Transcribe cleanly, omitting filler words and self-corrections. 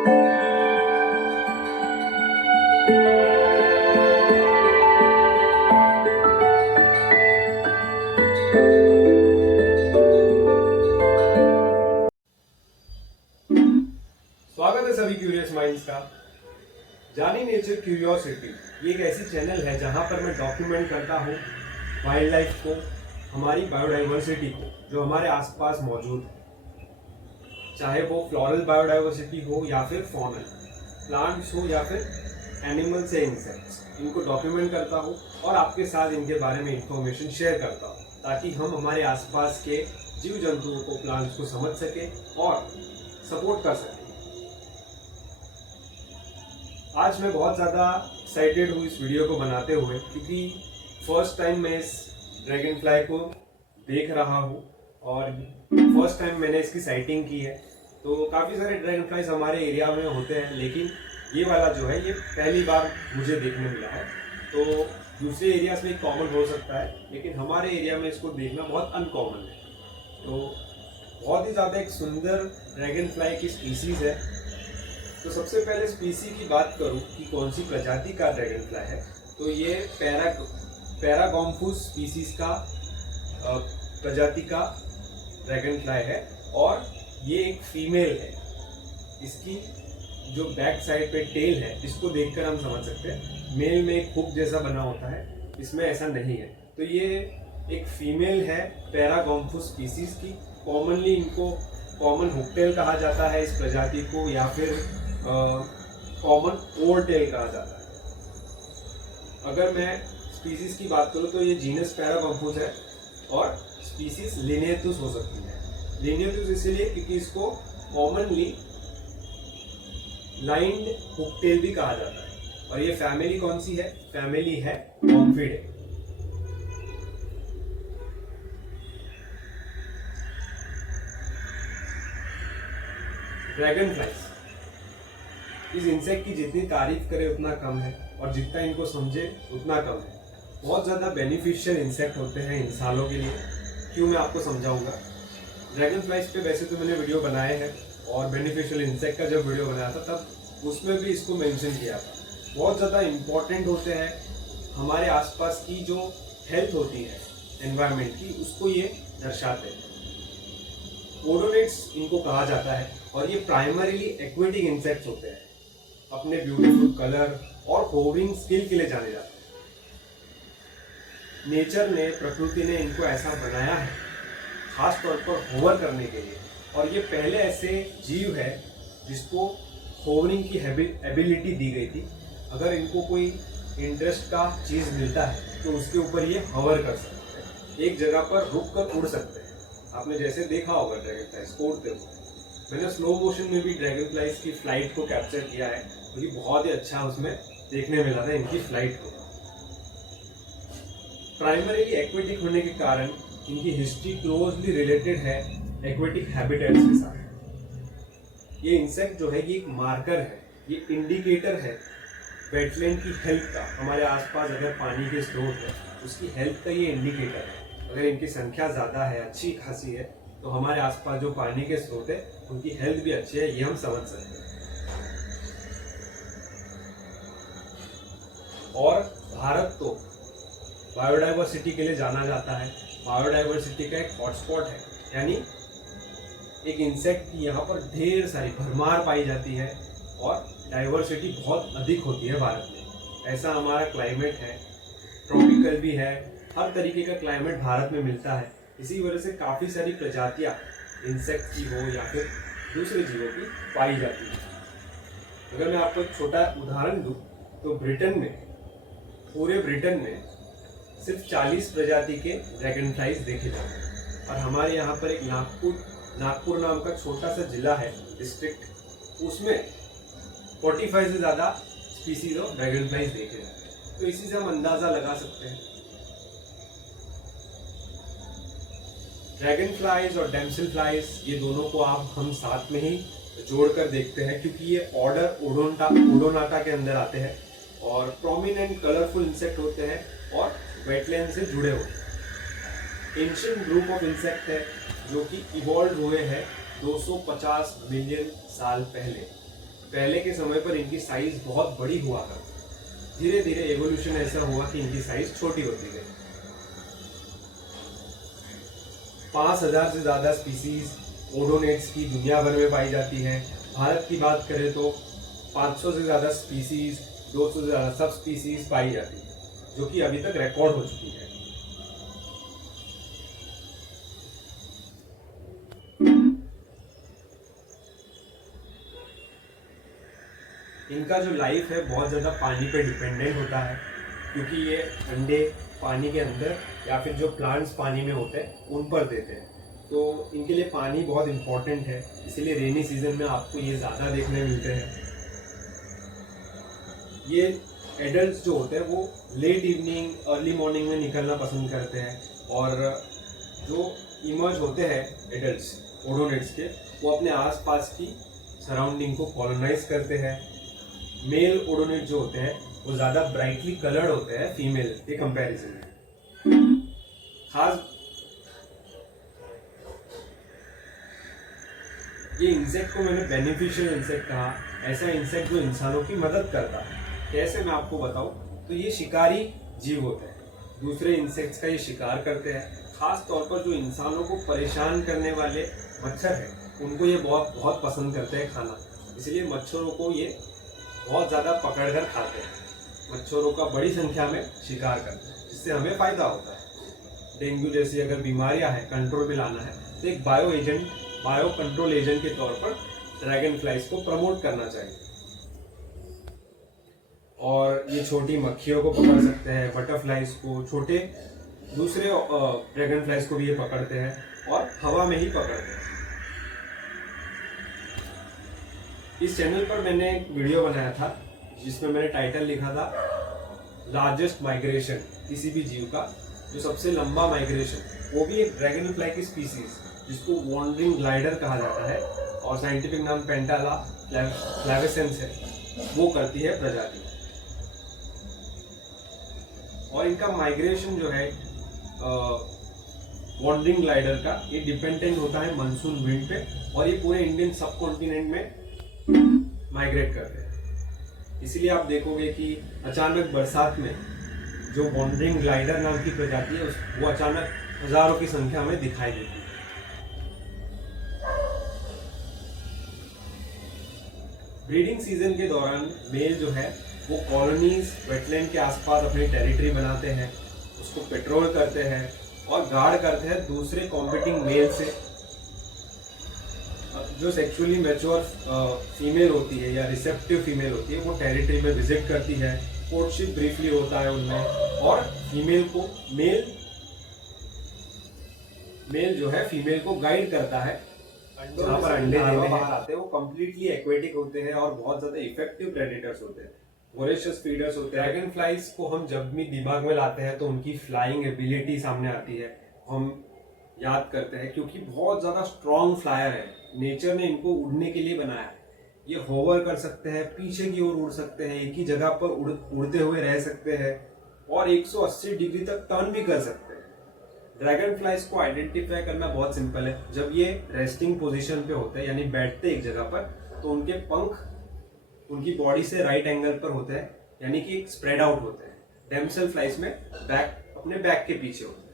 स्वागत है सभी क्यूरियस माइंड्स का। जानी नेचर क्यूरियोसिटी ये एक ऐसी चैनल है जहां पर मैं डॉक्यूमेंट करता हूं वाइल्ड लाइफ को, हमारी बायोडाइवर्सिटी को जो हमारे आसपास मौजूद है, चाहे वो फ्लोरल बायोडाइवर्सिटी हो या फिर फॉनल प्लांट्स हो या फिर एनिमल्स या इंसेक्ट्स। इनको डॉक्यूमेंट करता हूं और आपके साथ इनके बारे में इंफॉर्मेशन शेयर करता हूं ताकि हम हमारे आसपास के जीव जंतुओं को, प्लांट्स को समझ सकें और सपोर्ट कर सकें। आज मैं बहुत ज़्यादा एक्साइटेड हूँ इस वीडियो को बनाते हुए क्योंकि फर्स्ट टाइम मैं इस ड्रैगन फ्लाई को देख रहा हूँ और फर्स्ट टाइम मैंने इसकी साइटिंग की है। तो काफ़ी सारे ड्रैगन फ्लाइज हमारे एरिया में होते हैं, लेकिन ये वाला जो है ये पहली बार मुझे देखने मिला है। तो दूसरे एरियाज में कॉमन हो सकता है, लेकिन हमारे एरिया में इसको देखना बहुत अनकॉमन है। तो बहुत ही ज़्यादा एक सुंदर ड्रैगन फ्लाई की स्पीसीज़ है। तो सबसे पहले स्पीसी की बात करूं कि कौन सी प्रजाति का ड्रैगन फ्लाई है, तो ये पैरागोम्फुस स्पीसीज का प्रजाति का ड्रैगन फ्लाई है और ये एक फीमेल है। इसकी जो बैक साइड पे टेल है, इसको देखकर हम समझ सकते हैं मेल में एक हुक जैसा बना होता है, इसमें ऐसा नहीं है। तो ये एक फीमेल है पैरागोम्फुस स्पीसीज की। कॉमनली इनको कॉमन हुकटेल कहा जाता है इस प्रजाति को, या फिर कॉमन ओवरटेल कहा जाता है। अगर मैं स्पीसीज की बात करूं तो ये जीनस पैरागोम्फुस है और स्पीसीज लिनेथुस हो सकती है। लिनेथुस इसलिए क्योंकि इसको कॉमनली लाइन्ड हुकटेल भी कहा जाता है। और ये फैमिली कौन सी है? फैमिली है बॉम्फिडे। ड्रैगन फ्लाइज इस इंसेक्ट की जितनी तारीफ करें उतना कम है और जितना इनको समझे उतना कम है। बहुत ज़्यादा बेनिफिशियल इंसेक्ट होते हैं इंसानों के लिए। क्यों, मैं आपको समझाऊंगा। ड्रैगन फ्लाइज पे वैसे तो मैंने वीडियो बनाए हैं और बेनिफिशियल इंसेक्ट का जब वीडियो बनाया था तब उसमें भी इसको मेंशन किया था। बहुत ज़्यादा इम्पॉर्टेंट होते हैं हमारे आसपास की जो हेल्थ होती है एनवायरमेंट की, उसको ये दर्शाते हैं। ओडोनिट्स इनको कहा जाता है और ये प्राइमरीली एक्वेटिक इंसेक्ट्स होते हैं। अपने ब्यूटीफुल कलर और होवरिंग स्किल के लिए जाने जाते हैं। नेचर ने, प्रकृति ने इनको ऐसा बनाया है खास तौर पर होवर करने के लिए। और ये पहले ऐसे जीव है जिसको होवरिंग की एबिलिटी दी गई थी। अगर इनको कोई इंटरेस्ट का चीज़ मिलता है तो उसके ऊपर ये होवर कर सकते हैं, एक जगह पर रुक कर उड़ सकते हैं। आपने जैसे देखा होगा ड्रैगन फ्लाइज उड़ते हुए। मैंने स्लो मोशन में भी ड्रैगन फ्लाइज की फ्लाइट को कैप्चर किया है, क्योंकि बहुत ही अच्छा उसमें देखने मिला था इनकी फ्लाइट को। प्राइमरीली एक्वेटिक होने के कारण इनकी हिस्ट्री क्लोजली रिलेटेड है एक्वेटिक हैबिटेट्स के साथ। ये इंसेक्ट जो है ये एक मार्कर है, ये इंडिकेटर है वेटलैंड की हेल्थ का। हमारे आसपास अगर पानी के स्रोत है उसकी हेल्थ का ये इंडिकेटर है। अगर इनकी संख्या ज़्यादा है, अच्छी खासी है, तो हमारे आसपास जो पानी के स्रोत है उनकी हेल्थ भी अच्छी है, ये हम समझ सकते हैं। और भारत तो बायोडाइवर्सिटी के लिए जाना जाता है। बायोडाइवर्सिटी का एक हॉटस्पॉट है, यानी एक इंसेक्ट की यहाँ पर ढेर सारी भरमार पाई जाती है और डाइवर्सिटी बहुत अधिक होती है भारत में। ऐसा हमारा क्लाइमेट है, ट्रॉपिकल भी है, हर तरीके का क्लाइमेट भारत में मिलता है। इसी वजह से काफ़ी सारी प्रजातियाँ इंसेक्ट की हो या फिर दूसरे जीवों की पाई जाती है। अगर मैं आपको एक छोटा उदाहरण दूँ तो ब्रिटेन में, पूरे ब्रिटेन में सिर्फ 40 प्रजाति के ड्रैगन फ्लाइज देखे जाते हैं। और हमारे यहाँ पर एक नागपुर नाम का छोटा सा जिला है, डिस्ट्रिक्ट, उसमें 45 से ज़्यादा स्पीसीज ऑफ ड्रैगन फ्लाइज देखे जाते हैं। तो इसी से हम अंदाज़ा लगा सकते हैं। ड्रैगन फ्लाइज और डैमसेल फ्लाइज, ये दोनों को हम साथ में ही जोड़कर देखते हैं क्योंकि ये ऑर्डर ओडोनाटा के अंदर आते हैं और प्रोमिनेंट कलरफुल इंसेक्ट होते हैं और वेटलैंड से जुड़े हुए हैं। एंशिएंट ग्रुप ऑफ इंसेक्ट है जो कि इवॉल्व हुए हैं 250 मिलियन साल पहले। पहले के समय पर इनकी साइज बहुत बड़ी हुआ करती, धीरे धीरे एवोल्यूशन ऐसा हुआ कि इनकी साइज छोटी होती गई। 5000 से ज्यादा स्पीसीज ओडोनेट्स की दुनिया भर में पाई जाती है। भारत की बात करें तो 500 से ज्यादा स्पीसीज, 200 से ज्यादा सब स्पीसीज पाई जाती है, जो कि अभी तक रिकॉर्ड हो चुकी है। इनका जो लाइफ है बहुत ज़्यादा पानी पे डिपेंडेंट होता है, क्योंकि ये अंडे पानी के अंदर या फिर जो प्लांट्स पानी में होते हैं उन पर देते हैं, तो इनके लिए पानी बहुत इम्पोर्टेंट है। इसीलिए रेनी सीजन में आपको ये ज़्यादा देखने मिलते हैं। ये एडल्ट्स जो होते हैं वो लेट इवनिंग अर्ली मॉर्निंग में निकलना पसंद करते हैं, और जो इमर्ज होते हैं एडल्ट्स ओडोनेट्स के, वो अपने आसपास की सराउंडिंग को कॉलोनाइज करते हैं। मेल ओडोनेट जो होते हैं वो ज़्यादा ब्राइटली कलर्ड होते हैं फीमेल के कंपैरिजन में। खास ये इंसेक्ट को मैंने बेनिफिशियल इंसेक्ट कहा, ऐसा इंसेक्ट जो इंसानों की मदद करता है। कैसे मैं आपको बताऊं, तो ये शिकारी जीव होते हैं, दूसरे इंसेक्ट्स का ये शिकार करते हैं। खास तौर पर जो इंसानों को परेशान करने वाले मच्छर हैं उनको ये बहुत बहुत पसंद करते हैं खाना, इसलिए मच्छरों को ये बहुत ज़्यादा पकड़ कर खाते हैं। मच्छरों का बड़ी संख्या में शिकार करते हैं, जिससे हमें फ़ायदा होता है। डेंगू जैसी अगर बीमारियां हैं कंट्रोल में लाना है तो एक बायो कंट्रोल एजेंट के तौर पर ड्रैगन फ्लाइज को प्रमोट करना चाहिए। और ये छोटी मक्खियों को पकड़ सकते हैं, बटरफ्लाइज को, छोटे दूसरे ड्रैगन फ्लाइज को भी ये पकड़ते हैं और हवा में ही पकड़ते हैं। इस चैनल पर मैंने एक वीडियो बनाया था जिसमें मैंने टाइटल लिखा था लार्जेस्ट माइग्रेशन, किसी भी जीव का जो सबसे लंबा माइग्रेशन, वो भी एक ड्रैगन फ्लाई की स्पीसीज जिसको वॉन्डरिंग ग्लाइडर कहा जाता है और साइंटिफिक नाम पेंटाला फ्लैवेसेंस है, वो करती है प्रजाति। और इनका माइग्रेशन जो है वॉन्डरिंग ग्लाइडर का, ये डिपेंडेंट होता है मानसून विंड पे, और ये पूरे इंडियन सब कॉन्टिनेंट में माइग्रेट करते हैं। इसीलिए आप देखोगे कि अचानक बरसात में जो वॉन्डरिंग ग्लाइडर नाम की प्रजाति है वो अचानक हजारों की संख्या में दिखाई देती है। ब्रीडिंग सीजन के दौरान मेल जो है वो कॉलोनीज वेटलैंड के आसपास अपनी टेरिटरी बनाते हैं, उसको पेट्रोल करते हैं और गार्ड करते हैं दूसरे कॉम्पिटिंग मेल से। जो सेक्सुअली मैच्योर फीमेल होती है या रिसेप्टिव फीमेल होती है वो टेरिटरी में विजिट करती है, कोर्टशिप ब्रीफली होता है उनमें, और फीमेल को मेल जो है फीमेल को गाइड करता है। जहाँ पर अंडे देने बाहर आते हैं वो कम्प्लीटली एक्वेटिक होते हैं और बहुत ज्यादा इफेक्टिव प्रेडेटर्स होते हैं, वोरेशियस फीडर्स होते हैं। ड्रैगन फ्लाइज को हम जब भी दिमाग में लाते हैं तो उनकी फ्लाइंग एबिलिटी सामने आती है, हम याद करते हैं, क्योंकि बहुत ज्यादा स्ट्रॉन्ग फ्लायर है। नेचर ने इनको उड़ने के लिए बनाया है। ये होवर कर सकते हैं, पीछे की ओर उड़ सकते हैं, एक ही जगह पर उड़ते हुए रह सकते हैं और 180 डिग्री तक टर्न भी कर सकते हैं। ड्रैगन फ्लाइज को आइडेंटिफाई करना बहुत सिंपल है। जब ये रेस्टिंग पोजीशन पे होते हैं, यानी बैठते एक जगह पर, तो उनके पंख उनकी बॉडी से राइट एंगल पर होते हैं, यानी कि स्प्रेड आउट होते हैं। डेमसेल फ्लाइज में अपने बैक के पीछे होते हैं।